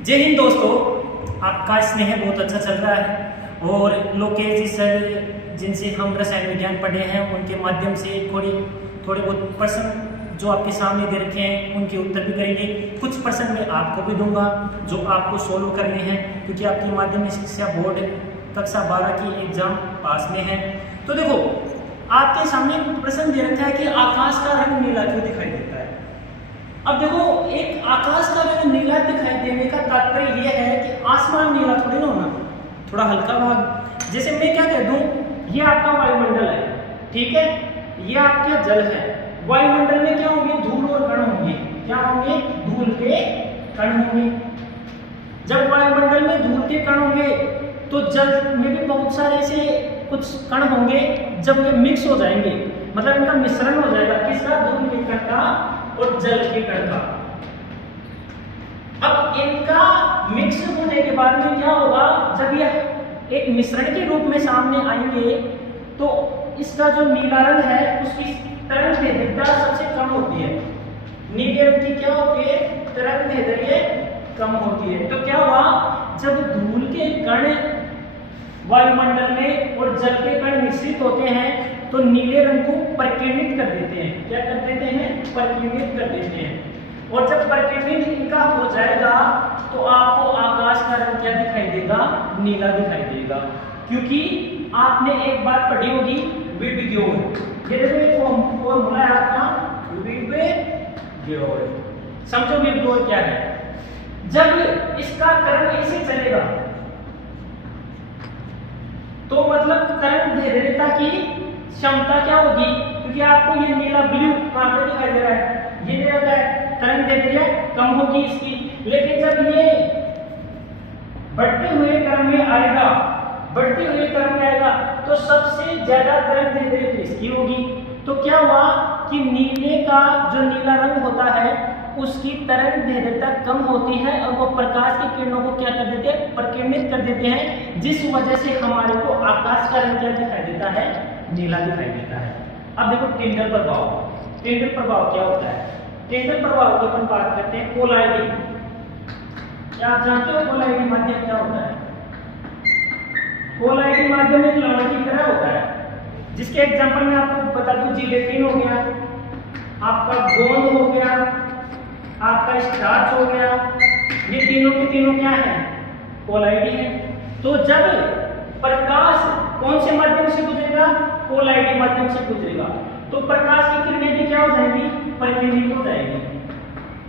जय हिंद दोस्तों, आपका स्नेह बहुत अच्छा चल रहा है और लोकेश जी सर जिनसे हम रसायन विज्ञान पढ़े हैं उनके माध्यम से थोड़े बहुत प्रश्न जो आपके सामने दे रखे हैं उनके उत्तर भी करेंगे। कुछ प्रश्न मैं आपको भी दूंगा जो आपको सोल्व करने हैं क्योंकि आपकी माध्यमिक शिक्षा बोर्ड कक्षा 12 की एग्जाम पास में है। तो देखो, आपके सामने प्रश्न दे रखा है कि आकाश का रंग नीला क्यों दिखाई देता है। अब देखो, एक आकाश का रंग नीला दिखाई देने का तात्पर्य यह है कि आसमान नीला थोड़ी ना होना, थोड़ा हल्का भाग। जैसे मैं क्या कह दूं, ये आपका वायुमंडल है, ठीक है, ये आपका जल है। वायुमंडल में क्या होंगे, धूल और कण होंगे। क्या होंगे, धूल के कण होंगे। जब वायुमंडल में धूल के कण होंगे तो जल में भी बहुत सारे ऐसे कुछ कण होंगे। जब ये मिक्स हो जाएंगे, मतलब इनका मिश्रण हो जाएगा, किसका, धूल के कण का और जल के कण का। अब इनका मिक्स होने के बाद में क्या होगा, जब यह एक मिश्रण के रूप में सामने आएंगे तो इसका जो नीला रंग है उसकी तरंग दैर्घ्य सबसे कम होती है। नीले रंग की क्या होती है, तरंग दैर्घ्य कम होती है। तो क्या हुआ, जब धूल के कण वायुमंडल में और जल के कण मिश्रित होते हैं तो नीले रंग को परिकीर्णित कर देते हैं। क्या कर देते हैं, परिकीर्णित कर देते हैं। और जब परिकीर्णित इनका हो जाएगा तो आपको आकाश का रंग क्या दिखाई देगा, नीला दिखाई देगा। क्योंकि आपने एक बात पढ़ी होगी, विबग्योर। ये देखो फॉर्मूला है आपका विबग्योर। समझो विबग्योर क्या है। जब इसका तरंग ऐसे चलेगा तो मतलब तरंग दैर्घ्यता की क्षमता क्या होगी, क्योंकि आपको ये नीला ब्लू कहां पे दिखाई दे रहा है, ये दे रहा है, तरंग दैर्घ्य कम होगी इसकी। लेकिन जब ये बढ़ते हुए क्रम में आएगा, बढ़ते हुए क्रम में आएगा तो सबसे ज्यादा तरंग दैर्घ्य इसकी होगी। तो क्या हुआ कि नीले का जो नीला रंग होता है उसकी तरंग दैर्घ्यता कम होती है और वो प्रकाश की किरणों को क्या कर देते हैं, परिकीर्णित कर देते हैं, जिस वजह से हमारे को आकाश का रंग क्या दिखाई देता है, नीला दिखाई देता है। अब देखो टिंडल प्रभाव। टिंडल प्रभाव क्या होता है, टिंडल प्रभाव की अपन बात करते हैं। कोलाइडी, क्या आप जानते हो कोलाइडी माध्यम क्या होता है? कोलाइडी माध्यम एक लवण की तरह होता है, जिसके एग्जांपल में आपको बता दूं, जिलेटिन हो गया, आपका गोंद हो गया, आपका स्टार्च हो गया, ये तीनों के तीनों क्या है, कोलाइडी है। तो जब प्रकाश कौन से माध्यम से गुजरेगा, कोलाइडी माध्यम से गुजरेगा, तो प्रकाश की किरणें भी क्या हो जाएंगी, परिकीर्णित हो जाएंगी,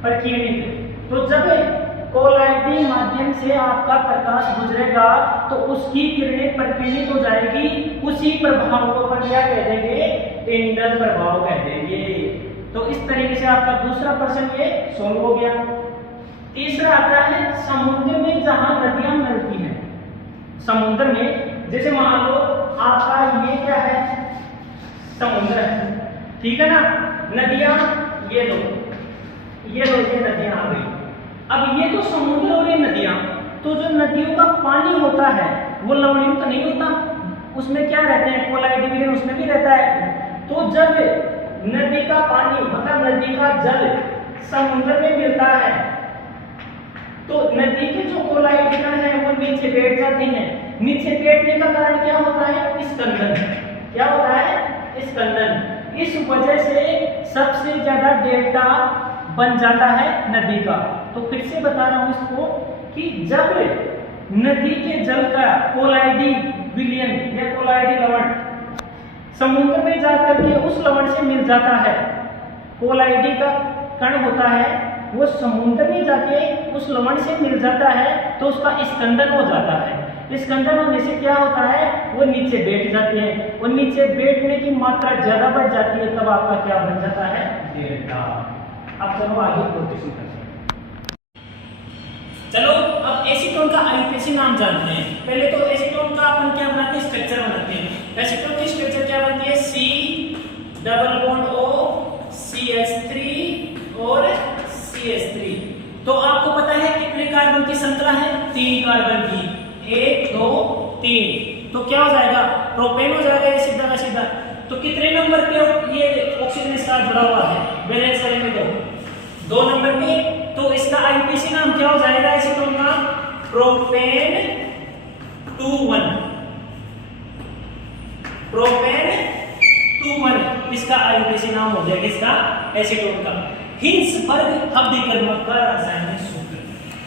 परिकीर्णित। तो जब कोलाइडी माध्यम से आपका प्रकाश गुजरेगा तो उसकी किरणें परिकीर्णित हो जाएगी। उसी प्रभाव को अपन क्या कह देंगे, टिंडल प्रभाव कह देंगे। तो इस तरीके से आपका दूसरा प्रश्न ये सोल्व हो गया। तीसरा आता है, समुद्र में जहां नदियां मिलती हैं, समुद्र में जैसे मान लो आपका ये क्या है, समुद्र है, ठीक है ना, नदियां ये लो, ये नदियां आ गई। अब ये तो समुद्र और ये नदियां, तो जो नदियों का पानी होता है वो लवणयुक्त नहीं होता, उसमें क्या रहते हैं, कोलाइडी विलयन उसमें भी रहता है। तो जब नदी का पानी मतलब नदी का जल समुद्र में मिलता है तो नदी के जो कोलाइडी कण है वो नीचे बैठ जाती हैं। नीचे बैठने का कारण क्या होता है, स्कंदन। क्या होता है, स्कंदन। इस वजह से सबसे ज्यादा डेल्टा बन जाता है नदी का। तो फिर से बता रहा हूं इसको कि जब नदी के जल का कोलाइडी विलयन या कोलाइडी लवण समुद्र में जाकर के उस लवण से मिल जाता है, कोलाइडी का कण होता है वो समुद्र में जाके उस लवण से मिल जाता है तो उसका स्कंदन हो जाता है। स्कंदन होने से क्या होता है, वो नीचे बैठ जाते हैं और नीचे बैठने की मात्रा ज्यादा बढ़ जाती है, तब आपका क्या बन जाता है, डेल्टा। अब चलो आगे प्रोसेस करते हैं। चलो अब एसीटोन का आईयूपीएसी नाम जानते हैं। पहले तो एसीटोन का अपन क्या बनाते हैं, स्ट्रक्चर बनाते हैं। एसीटोन की स्ट्रक्चर क्या बनती है, C double bond O CH3 और CH3। तो आपको पता है कितने कार्बन की श्रृंखला है, 3 कार्बन की, 1 2 3। तो क्या हो जाएगा, प्रोपेन हो जाएगा, ये सीधा का सीधा। तो कितने नंबर पे ये ऑक्सीजन इसका जुड़ा हुआ है, वैलेंस वाले में 2 नंबर पे। तो इसका आईयूपीएसी नाम क्या हो जाएगा एसीटोन का, प्रोपेन 2,1, प्रोपेन 2,1 इसका आईयूपीएसी नाम हो जाएगा इसका एसीटोन का। हिंसबर्ग अभिकर्मक का रासायनिक सूत्र।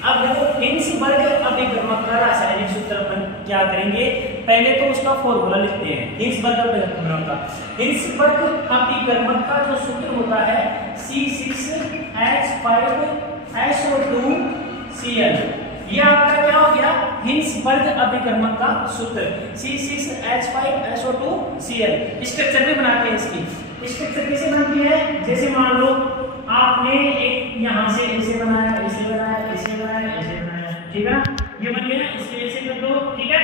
अब देखो हिंसबर्ग अभिकर्मक का रासायनिक सूत्र अपन क्या करेंगे, पहले तो उसका फॉर्मूला लिखते हैं हिंसबर्ग अभिकर्मक का। हिंसबर्ग अभिकर्मक का जो सूत्र होता है C6H5SO2Cl। ये आपका क्या हो गया, हिंसबर्ग अभिकर्मक का सूत्र C6H5SO2Cl। स्ट्रक्चर भी बनाते हैं इसकी। स्ट्रक्चर कैसे बनती है, जैसे मान लो आपने एक यहां से ऐसे बनाया, ऐसे बनाया, ऐसे बनाया, ऐसे बनाया, ठीक है, ये बन गया। इसके ऐसे कर दो, ठीक है।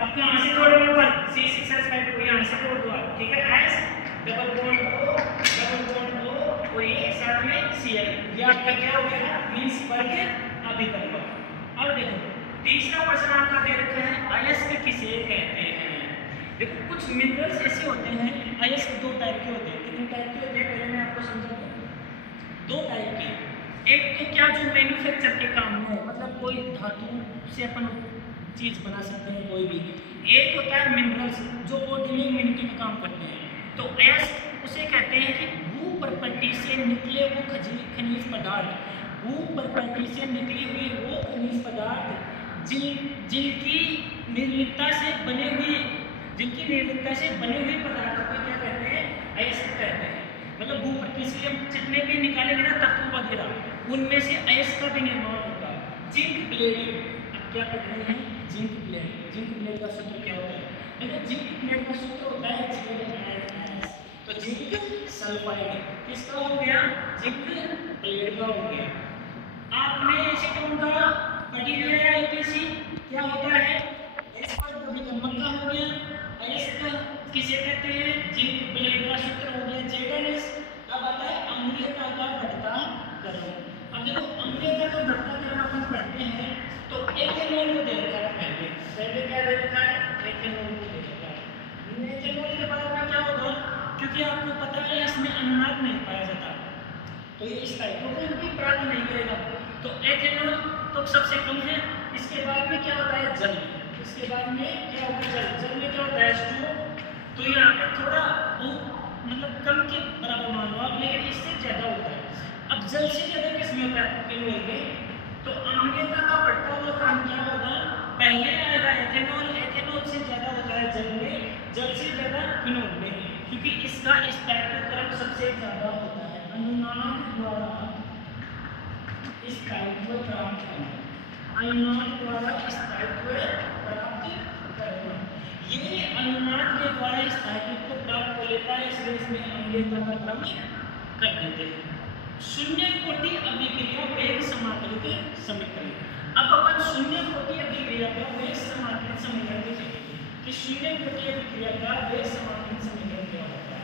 अब कहां से जोड़ोगे ऊपर C6H5 को यहां से जोड़ दो, ठीक है। S डबल बॉन्ड O और ये साथ में Cl, ये आपका क्या हो गया, हिंसबर्ग अभिकर्मक। अब देखो तीसरा क्वेश्चन आपका दे रखा है अयस्क किसे कहते हैं। देखो कुछ मिनरल्स ऐसे होते हैं, अयस्क दो टाइप के होते हैं। कितने टाइप के होते हैं पहले मैं आपको समझाता हूं। दो टाइप के, एक तो क्या जो मैन्युफैक्चर के काम में है, मतलब कोई धातु से अपन चीज बना सकते हैं कोई भी। एक होता है मिनरल्स जो ऑर्डिनरी ह्यूमैनिटी में काम करते हैं। तो अयस्क उसे कहते हैं कि भूपर्पटी से निकले वो खनिज पदार्थ, भूपर्पटी से निकली हुई वो खनिज पदार्थ जिनकी निर्लिप्तता से बने हुए पदार्थों को क्या कहते हैं, अयस्क कहते हैं। मतलब भूपृथ्वी से हम जितने भी निकालेंगे ना तत्व वगैरह, उनमें से अयस्क का भी निर्माण होगा। जिंक ब्लेडिंग, अब क्या कर रहे हैं, जिंक ब्लेड। जिंक ब्लेड का सूत्र क्या होता है, देखो जिंक ब्लेड का सूत्र होता है ZnS। तो जिंक सल्फाइड किसका हो गया, जिंक ब्लेड का हो गया। आपने एसीटोन का पढ़ी लिया है आईयूपीएसी, क्या होता है, हिंसबर्ग अभिकर्मक का हो गया। अयस्क किसे कहते हैं, जिंक ब्लेड का सूत्र हो गया ZnS। अब आता है अम्लीयता का बढ़ता क्रम। अब देखो अम्लीयता का बढ़ता क्रम अपन पढ़ते हैं तो एथेनॉल को दे रखा है, पहले क्या दे रखा है, एथेनॉल को दे रखा है। एथेनॉल के बाद में क्या होगा, क्योंकि आपको पता है इसमें अनुनाद नहीं पाया जाता, तो ये इस टाइप को भी प्राप्त नहीं करेगा। तो एथेनॉल तो सबसे कम है। इसके बाद में क्या होता है, जल। इसके बाद में क्या होता है, जल में क्या होता है H2O। तो यहाँ पे थोड़ा मतलब कम के बराबर मान लो आप, लेकिन इससे ज्यादा होता है। अब जल से ज्यादा किसमें होता है, फिनोल में। तो अम्लीयता का बढ़ता हुआ काम क्या होगा, पहले आएगा एथेनॉल, एथेनॉल से ज्यादा होता है जल में, जल से ज्यादा फिनोल में, क्योंकि इसका स्पेक्ट्रोक्रम सबसे ज्यादा होता है। अनुनाद द्वारा स्थायित्व प्राप्त करना, अनुनाद द्वारा स्थायित्व प्राप्त करना, ये अनुनाद के द्वारा स्थायित्व प्राप्त कर लेता है, इसलिए इसमें अम्लीयता का क्रम कर देते हैं। शून्य कोटि अभिक्रिया वेग समाकलित समीकरण। अब अपन शून्य कोटि अभिक्रिया का वेग समाकलित समीकरण देखेंगे कि शून्य कोटि अभिक्रिया का वेग समाकलित समीकरण क्या होता है।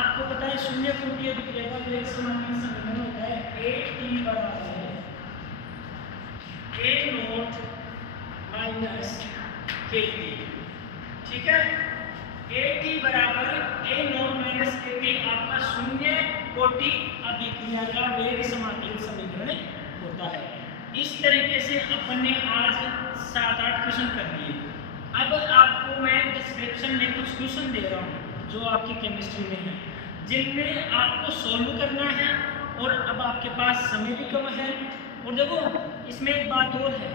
आपको पता है शून्य कोटि अभिक्रिया का वेग समाकलित समीकरण होता है AT बराबर A0 माइनस KT, ठीक है। AT बराबर A0 माइनस KT आपका शून्य कोटि अभिक्रिया का वेग समाकलित समीकरण होता है। इस तरीके से अपन ने आज 7-8 क्वेश्चन कर लिए। अब आपको मैं डिस्क्रिप्शन में कुछ क्वेश्चन दे रहा हूँ जो आपकी केमिस्ट्री में है, जिनमें आपको सॉल्व करना है, और अब आपके पास समय भी कम है। और देखो इसमें एक बात और है,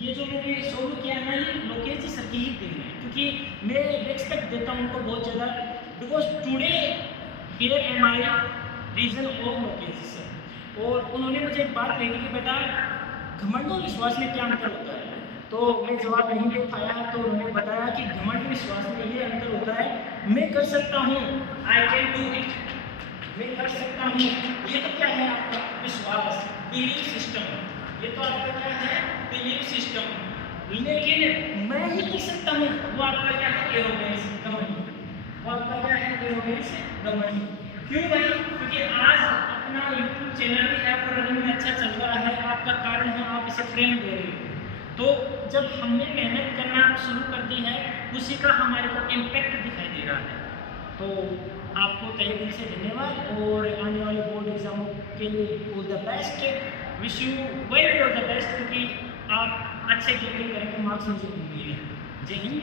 ये जो मैंने सॉल्व किया है ना, ये लोकेश जी सर की ही देन है, क्योंकि मैं रिस्पेक्ट देता हूँ उनको बहुत ज़्यादा, because today here am I reason of Lokesh ji sir. और उन्होंने मुझे एक बात कही कि बेटा घमंड और विश्वास में क्या अंतर होता है, तो मैं जवाब नहीं दे पाया है, तो उन्होंने बताया कि घमंड विश्वास में ये अंतर होता है, मैं कर सकता हूँ, आई कैन डू इट, मैं कर सकता हूँ, ये तो क्या है आपका विश्वास, बिलीफ सिस्टम, ये तो आपका क्या है, बिलीफ सिस्टम। लेकिन मैं ही कर सकता हूँ, वो आपका क्या है, एरोगेंस, घमंड। वो आपका क्या है, एरोगेंस, घमंड। क्यों भाई, क्योंकि आज अपना यूट्यूब चैनल भी है और रनिंग में अच्छा चल रहा है, आपका कारण है, आप इसे प्रेम दे रहे हो। तो जब हमने मेहनत करना शुरू कर दी है, उसी का हमारे को इम्पैक्ट दिखाई दे रहा है। तो आपको तहे दिल से धन्यवाद, और आने वाले बोर्ड एग्जामों के लिए all the best, wish you very all the best, क्योंकि आप अच्छे क्लिक करेंगे, मार्क्स मुझे मिलेंगे। जय हिंद।